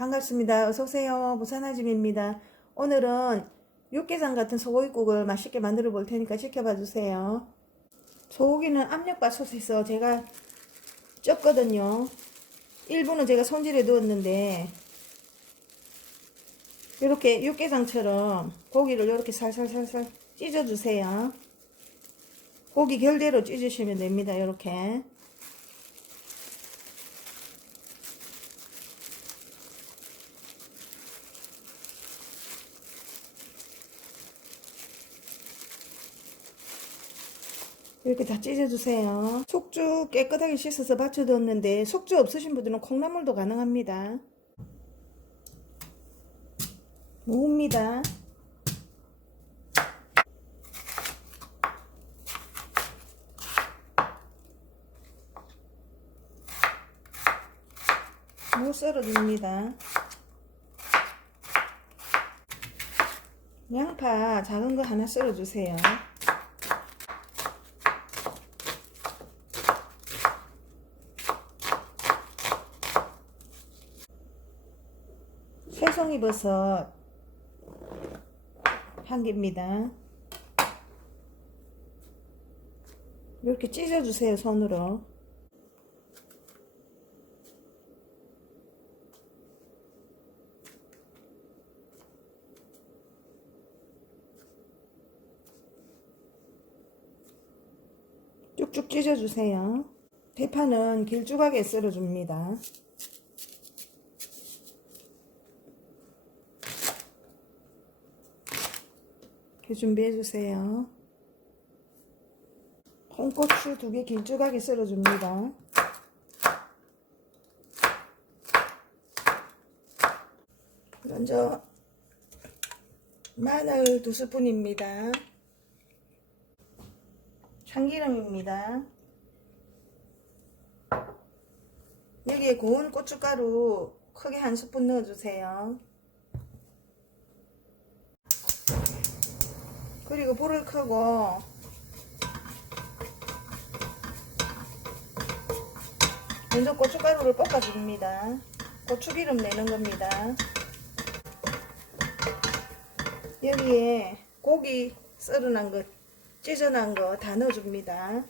반갑습니다. 어서오세요. 부산아줌입니다. 오늘은 육개장 같은 소고기국을 맛있게 만들어 볼 테니까 지켜봐 주세요. 소고기는 압력밥솥에서 제가 쪘거든요. 일부는 제가 손질해 두었는데 이렇게 육개장처럼 고기를 이렇게 살살살살 찢어 주세요. 고기 결대로 찢으시면 됩니다. 이렇게. 이렇게 다 찢어주세요. 속주 깨끗하게 씻어서 받쳐뒀는데 속주 없으신 분들은 콩나물도 가능합니다. 무입니다. 무 썰어줍니다. 양파 작은 거 하나 썰어주세요. 새송이버섯 한 개입니다. 이렇게 찢어주세요, 손으로. 쭉쭉 찢어주세요. 대파는 길쭉하게 썰어줍니다. 이렇게 준비해 주세요. 홍고추 두 개 길쭉하게 썰어줍니다. 먼저 마늘 두 스푼입니다. 참기름입니다. 여기에 고운 고춧가루 크게 한 스푼 넣어주세요. 그리고 불을 켜고 먼저 고춧가루를 볶아줍니다. 고추기름 내는 겁니다. 여기에 고기 썰어난 것, 찢어난 거 다 넣어줍니다.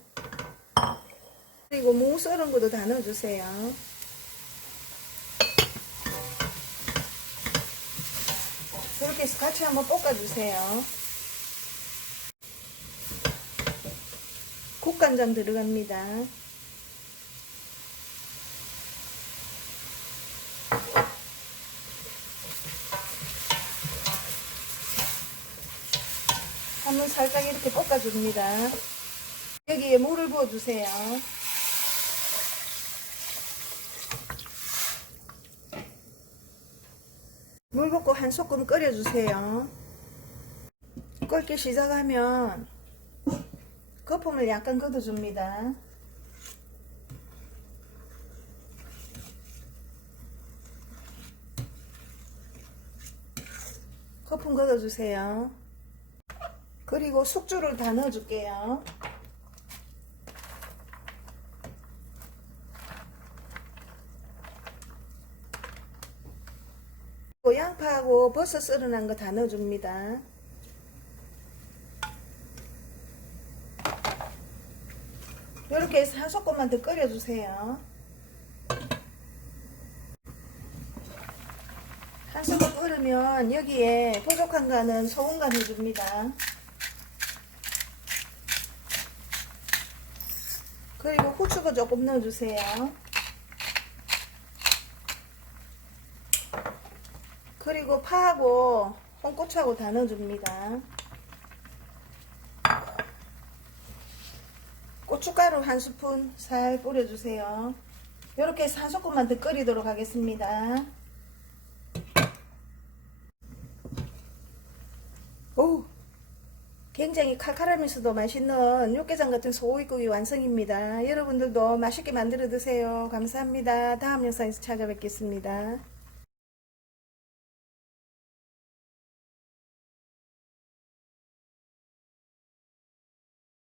그리고 무 썰은 것도 다 넣어주세요. 그렇게 해서 같이 한번 볶아주세요. 국간장 들어갑니다. 한번 살짝 이렇게 볶아줍니다. 여기에 물을 부어주세요. 물 붓고 한 소끔 끓여주세요. 끓기 시작하면 거품을 약간 걷어줍니다. 거품 걷어주세요. 그리고 숙주를 다 넣어줄게요. 양파하고 버섯 썰어난 거 다 넣어줍니다. 이렇게 해서 한 소금만 더 끓여주세요. 한 소금 끓으면 여기에 부족한 거는 소금 간 해줍니다. 그리고 후추도 조금 넣어주세요. 그리고 파하고 홍고추하고 다 넣어줍니다. 고춧가루 한 스푼 살 뿌려주세요. 이렇게 해서 한 소금만 더 끓이도록 하겠습니다. 오, 굉장히 칼칼하면서도 맛있는 육개장 같은 소고기국이 완성입니다. 여러분들도 맛있게 만들어 드세요. 감사합니다. 다음 영상에서 찾아뵙겠습니다.